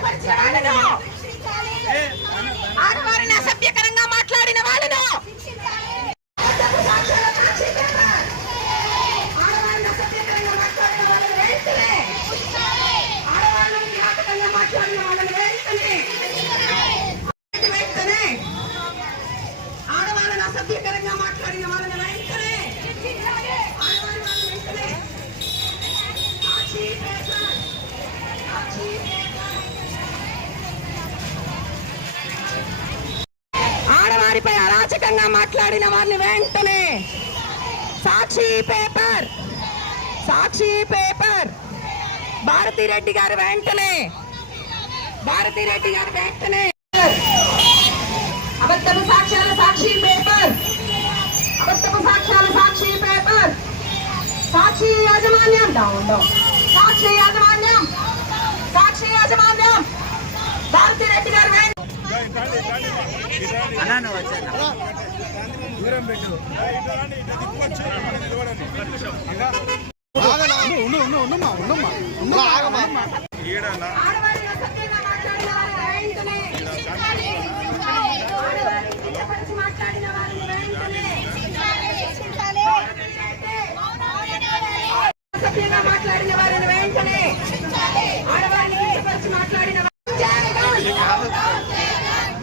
快起来！快 ఆడవారిపై అరాచకంగా మాట్లాడిన వారిని వెంటనే. సాక్షి పేపర్. సాక్షి పేపర్. భారతిరెడ్డి గారు వెంటనే. భారతిరెడ్డి గారు వెంటనే. అబద్ధపు సాక్ష్యాల సాక్షి పేపర్. అబద్ధపు సాక్ష్యాల సాక్షి పేపర్. సాక్షి యాజమాన్యం. డౌన్ డౌన్ సాక్షి యాజమాన్యం. సాక్షి యాజమాన్యం. భారతిరెడ్డి గారు వెంటనే ఆడవారిలో సత్యంగా మాట్లాడిన వారిని వెంటనే ఆడవారిని కించపరిచి మాట్లాడిన వారిని వెంటనే సత్యంగా మాట్లాడిన వారిని వెంటనే ఆడవారిని కించపరిచి మాట్లాడిన వారిని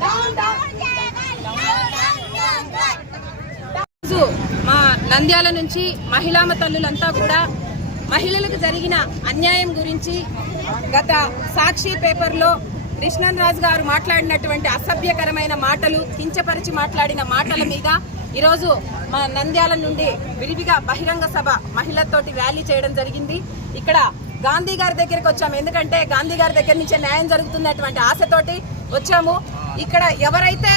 డౌన్ డౌన్ రోజు మా నంద్యాల నుంచి మహిళామ తల్లులంతా కూడా మహిళలకు జరిగిన అన్యాయం గురించి గత సాక్షి పేపర్లో కృష్ణన్ రాజు గారు మాట్లాడినటువంటి అసభ్యకరమైన మాటలు కించపరిచి మాట్లాడిన మాటల మీద ఈరోజు మా నంద్యాల నుండి విరివిగా బహిరంగ సభ మహిళలతోటి ర్యాలీ చేయడం జరిగింది. ఇక్కడ గాంధీ గారి దగ్గరికి వచ్చాము ఎందుకంటే గాంధీ గారి దగ్గర నుంచే న్యాయం జరుగుతున్నటువంటి ఆశతోటి వచ్చాము. ఇక్కడ ఎవరైతే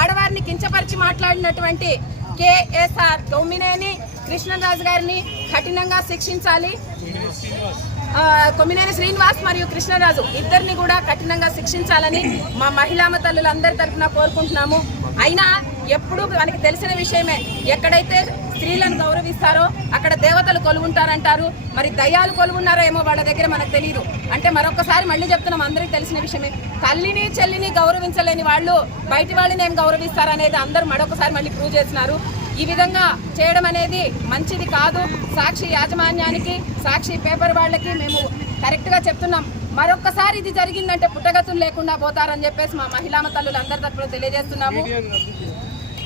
ఆడవారిని కించపరిచి మాట్లాడినటువంటి కేఎస్ఆర్ తొమ్మినేని కృష్ణరాజు గారిని కఠినంగా శిక్షించాలి. కొమ్మినేని శ్రీనివాస్ మరియు కృష్ణరాజు ఇద్దరిని కూడా కఠినంగా శిక్షించాలని మా మహిళామ తల్లులందరి తరఫున కోరుకుంటున్నాము. అయినా ఎప్పుడు మనకి తెలిసిన విషయమే ఎక్కడైతే స్త్రీలను గౌరవిస్తారో అక్కడ దేవతలు కొలువుంటారంటారు. మరి దయ్యాలు కొలువున్నారో ఏమో వాళ్ళ దగ్గర మనకు తెలియదు అంటే మరొకసారి మళ్ళీ చెప్తున్నాం అందరికీ తెలిసిన విషయమే. తల్లిని చెల్లిని గౌరవించలేని వాళ్ళు బయటి వాళ్ళని ఏం గౌరవిస్తారనేది అందరూ మరొకసారి మళ్ళీ ప్రూవ్ చేస్తున్నారు ఈ విధంగా చేయడం అనేది మంచిది కాదు. సాక్షి యాజమాన్యానికి సాక్షి పేపర్ వాళ్ళకి మేము కరెక్ట్గా చెప్తున్నాం. మరొక్కసారి ఇది జరిగిందంటే పుట్టగతులు లేకుండా పోతారని చెప్పేసి మా మహిళా తల్లులు అందరి తరఫున తెలియజేస్తున్నాము.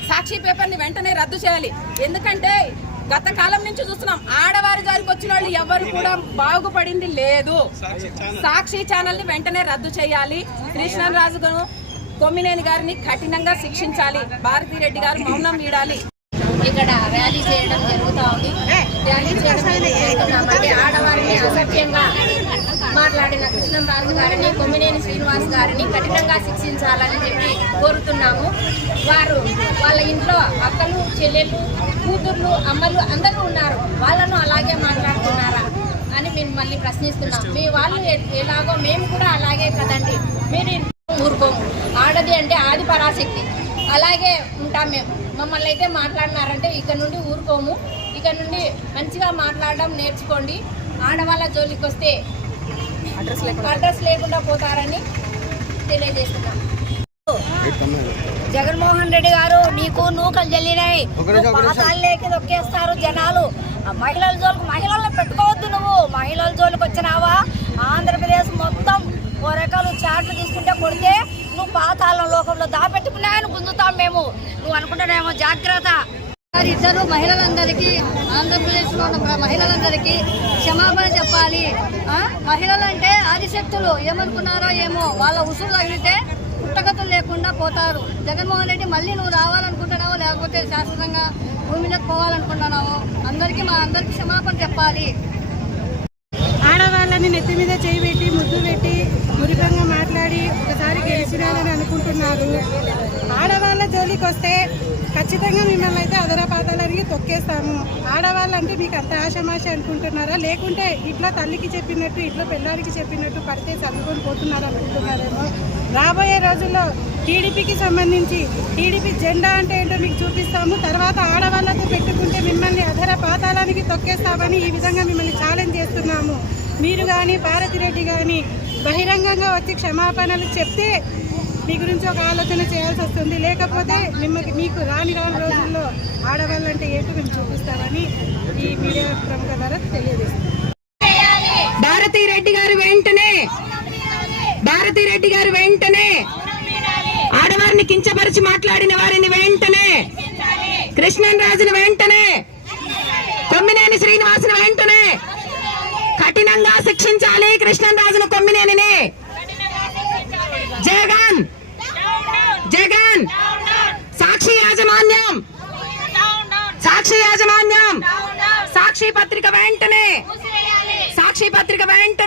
సాక్షి పేపర్ని వెంటనే రద్దు చేయాలి. ఎందుకంటే గత కాలం నుంచి చూస్తున్నాం ఆడవారి జారికి వచ్చిన వాళ్ళు ఎవరు కూడా బాగుపడింది లేదు. సాక్షి ఛానల్ని వెంటనే రద్దు చేయాలి. కృష్ణరాజు గారు కొమ్మినేని గారిని కఠినంగా శిక్షించాలి. భారతిరెడ్డి గారు మౌనం వీడాలి. ఇక్కడ ర్యాలీ చేయడం జరుగుతా ఉంది. ర్యాలీ చేయడం ఆడవారిని అసభ్యంగా మాట్లాడిన కృష్ణంరాజు గారిని కొమ్మినేని శ్రీనివాస్ గారిని కఠినంగా శిక్షించాలని చెప్పి కోరుతున్నాము. వారు వాళ్ళ ఇంట్లో అక్కలు చెల్లెళ్ళు కూతుర్లు అమ్మలు అందరూ ఉన్నారు. వాళ్ళను అలాగే మాట్లాడుతున్నారా అని మేము మళ్ళీ ప్రశ్నిస్తున్నాం. మీ వాళ్ళు ఎలాగో మేము కూడా అలాగే కదండి. మీరు ఊరుకోము. ఆడది అంటే ఆది పరాశక్తి. అలాగే ఉంటాం మేము. మమ్మల్ని అయితే మాట్లాడినారంటే ఇక్కడ నుండి ఊరుకోము. ఇక్కడ నుండి మంచిగా మాట్లాడడం నేర్చుకోండి. ఆడవాళ్ళ జోలికి వస్తే అడ్రస్ లేకుండా అడ్రస్ లేకుండా పోతారని తెలియజేస్తున్నాం. జగన్మోహన్ రెడ్డి గారు నీకు నూకలు జల్లినాయి. పాతాళ్ళకి దొక్కేస్తారు జనాలు. ఆ మహిళల జోలికి మహిళలను పెట్టుకోవద్దు నువ్వు. మహిళల జోలికి వచ్చినావా? ఆంధ్రప్రదేశ్ మొత్తం ఓ రకాలు చాట్లు తీసుకుంటే కొడితే నువ్వు పాతాళం లోకంలో దాపెట్టుకున్నాయని గుంజుతాం మేము. నువ్వు అనుకుంటున్నామో జాగ్రత్త. ఇద్దరు మహిళలందరికీ ఆంధ్రప్రదేశ్లో ఉన్న మహిళలందరికీ క్షమాపణ చెప్పాలి. ఆ? మహిళలంటే ఆదిశక్తులు. ఏమనుకున్నారో ఏమో. వాళ్ళ ఉసురు తగిలితే పుట్టగతులు లేకుండా పోతారు. జగన్మోహన్ రెడ్డి మళ్ళీ నువ్వు రావాలనుకుంటున్నావో లేకపోతే శాశ్వతంగా భూమి మీద పోవాలనుకుంటున్నావో అందరికీ మా అందరికీ క్షమాపణ చెప్పాలి. ఆడవాళ్ళని నెత్తి మీద చేయి చేస్తున్నారు. ఆడవాళ్ళ జోలికి వస్తే ఖచ్చితంగా మిమ్మల్ని అయితే అదరపాతాలనికి తొక్కేస్తాము. ఆడవాళ్ళంటే మీకు అంత ఆశమాష అనుకుంటున్నారా? లేకుంటే ఇట్లా తల్లికి చెప్పినట్టు ఇట్లా పిల్లలకి చెప్పినట్టు పడితే చదువుకొని పోతున్నారు అనుకుంటున్నారేమో. రాబోయే రోజుల్లో టీడీపీకి సంబంధించి టీడీపీ జెండా అంటే ఏంటో మీకు చూపిస్తాము. తర్వాత ఆడవాళ్ళతో పెట్టుకుంటే మిమ్మల్ని అధర పాతాళానికి తొక్కేస్తామని ఈ విధంగా మిమ్మల్ని ఛాలెంజ్ చేస్తున్నాము. మీరు కానీ భారతిరెడ్డి కానీ బహిరంగంగా వచ్చి క్షమాపణలు చెప్తే మీ గురించి ఒక ఆలోచన చేయాల్సి వస్తుంది. లేకపోతే మిమ్మల్ని మీకు రాని రాని రోజుల్లో ఆడవాళ్ళంటే ఏంటో మేము చూపిస్తామని ఈ మీడియా ప్రముఖ ద్వారా తెలియజేస్తున్నాం. భారతిరెడ్డి గారు వెంటనే భారతిరెడ్డి గారు వెంటనే ఆడవారిని కించపరిచి మాట్లాడిన వారిని వెంటనే కృష్ణన్ రాజును వెంటనే కొమ్మినేని శ్రీనివాసుని వెంటనే కఠినంగా శిక్షించాలి కృష్ణన్ రాజును కొమ్మినేనిని. జగన్ జగన్ సాక్షి యాజమాన్యం సాక్షి యాజమాన్యం. సాక్షి పత్రిక వెంటనే. సాక్షి పత్రిక వెంటనే